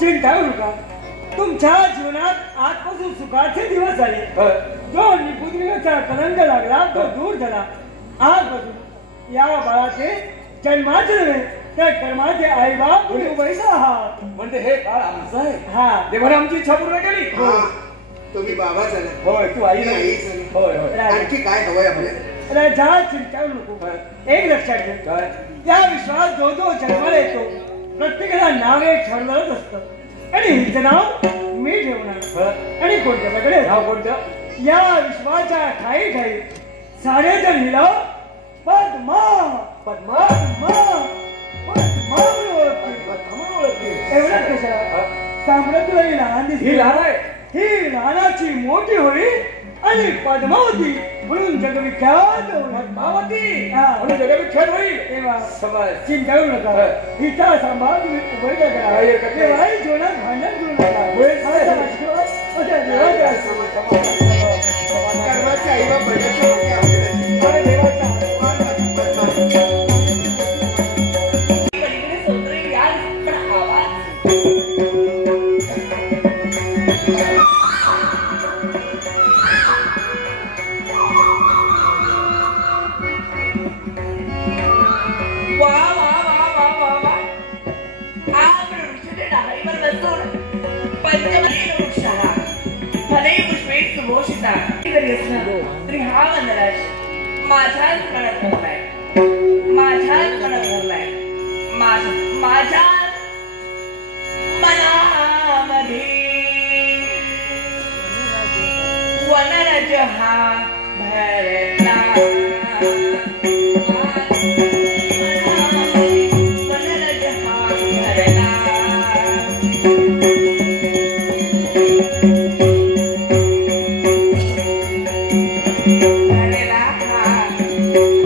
चिंता करू का? तुमच्या जीवनात आजपासून सुखाचे दिवस झाले. जो निपुणीचा कलंक लागला तो दूर झाला. आजपासून या बाळाचे जन्माचे नव्हे त्या कर्माचे आई बाप उभयचा आहात. म्हणजे हे बाळ आमचं आहे. हा देवाने आमची इच्छा पूर्ण केली. तुम्ही बाबा झाला. होय तू आई नाही. होय होय. आणखी काय हवंय आपल्याला? राजा चिंता करू नको. एक लक्षात ठेव, त्या विश्वास जो जो जन्माला येतो प्रत्येकाला नाव एक ठरलेलंच असतं आणि हिचं नाव मी ठेवणार. आणि कोणत्या प्रकारे नाव कोणतं? या विश्वाच्या ठाई ठाई साऱ्याचं लिहिलं पद्मा पद्मा पद्मा ओळखते. एवढंच कशा साम्राज्य ही लहान दिसते. ही लहान आहे. ही लहानाची मोठी होईल आणि पद्मावती म्हणून जगविख्यात पद्मावती म्हणून जगविख्यात होईल. चिंता करू नका. हिचा सांभाळ तुम्ही उभयचा करा. देवाई जीवनात भांडण करू नका. कर्माचे आई बाप बघायचे होते आपल्याला. माझ्याच मनात भरलाय. माझ्याच मनात भरलाय. माझ्याच मनामध्ये वनरज हा भरला. वनरज हा भरला.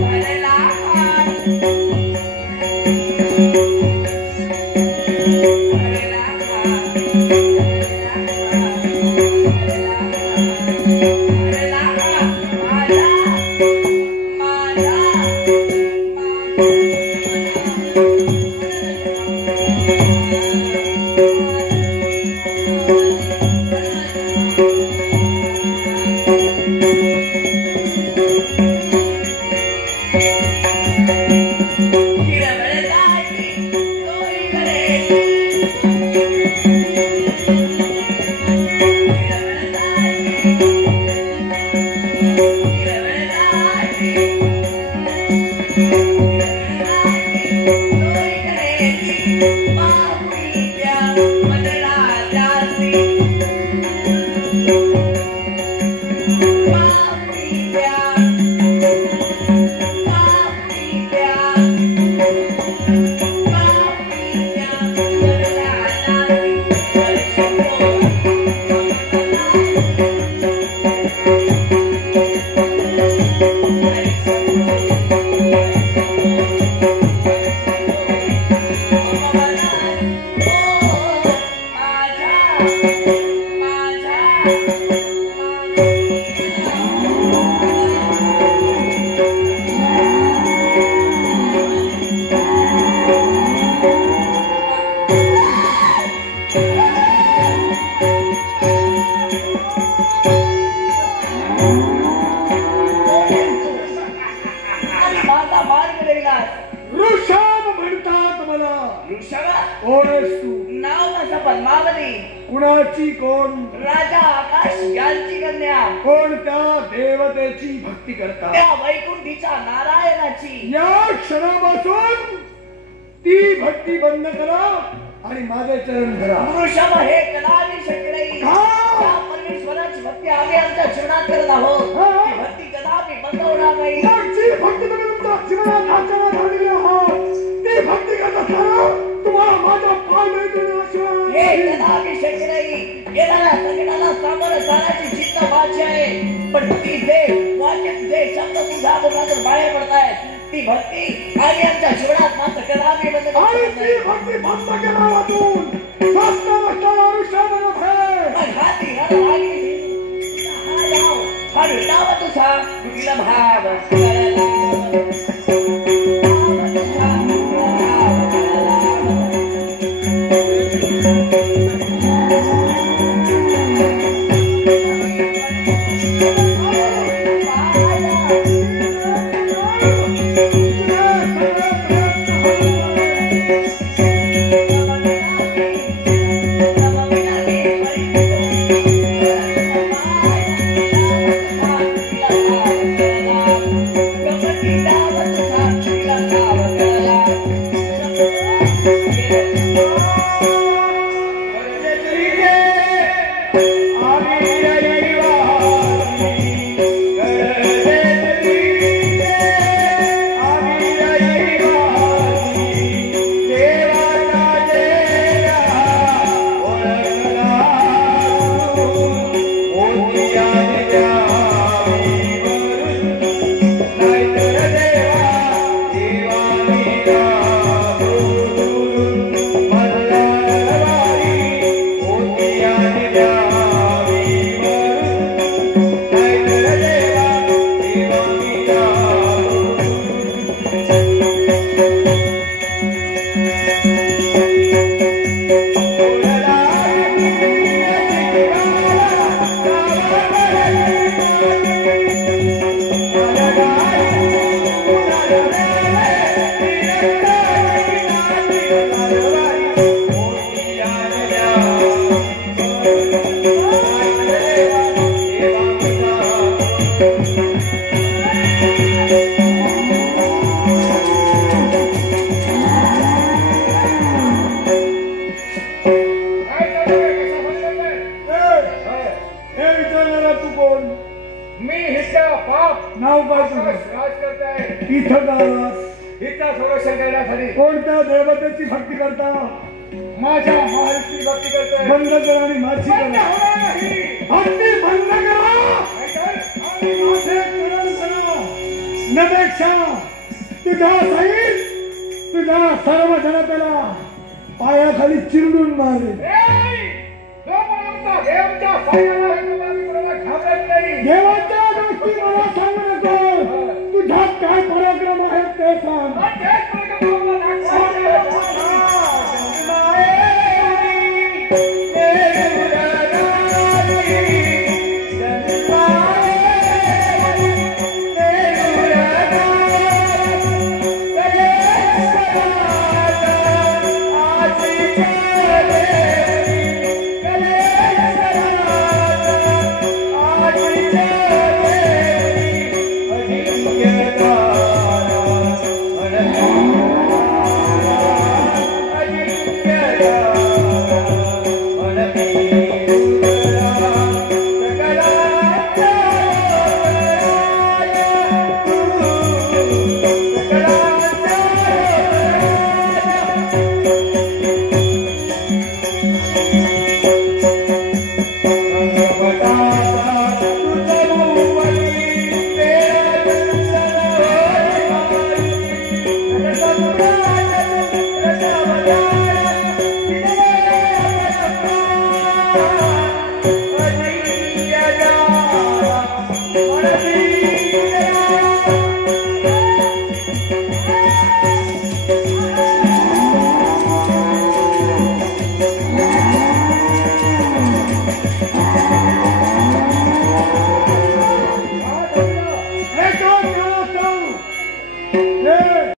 भरला पद्मावती कुणाची कोण राजा आकाश यांची कन्या कोणत्या देवतेची भक्ती करता त्या वैकुंठीच्या नारायणाची या क्षणापासून ती भक्ती बंद करा आणि माझे चरण धरा वृषभ हे कदापि शक्य नाही त्या परमेश्वराची भक्ती आम्ही आमच्या जीवनात करत आहोत ती भक्ती कदापि बंद होणार नाही जी भक्ती तुम्ही तुमच्या जीवनात आचरणात आणली आहात ती भक्ती करत असताना तुम्हाला माझा पाय मिळतो हे कदापि शक्य नाही येणाऱ्या संकटाला सामोरं जाण्याची जिद्द माझी आहे पण ती जे वाक्य जे शब्द तुझ्या मुखातून बाहेर पडतायत ती भक्ती आणि आमच्या जीवनात मात्र कदापि बंद आणि ती भक्ती बंद केल्यातून स्वस्त नसताना आयुष्यामध्ये भय हाती हा विटावा तुझा तुझीला भाव कोणत्या देवतेची भक्ती करता माझ्या महाराष्ट्री भक्ती करता बंद करा आणि माझी भक्ती बंद करा आणि माझे चरण करा नपेक्षा तुझ्या सहित तुझ्या सर्व जनतेला पायाखाली चिरडून मारे देवाच्या गोष्टी मला सांगू नको तुझ्यात काय पराक्रम आहे ते सांग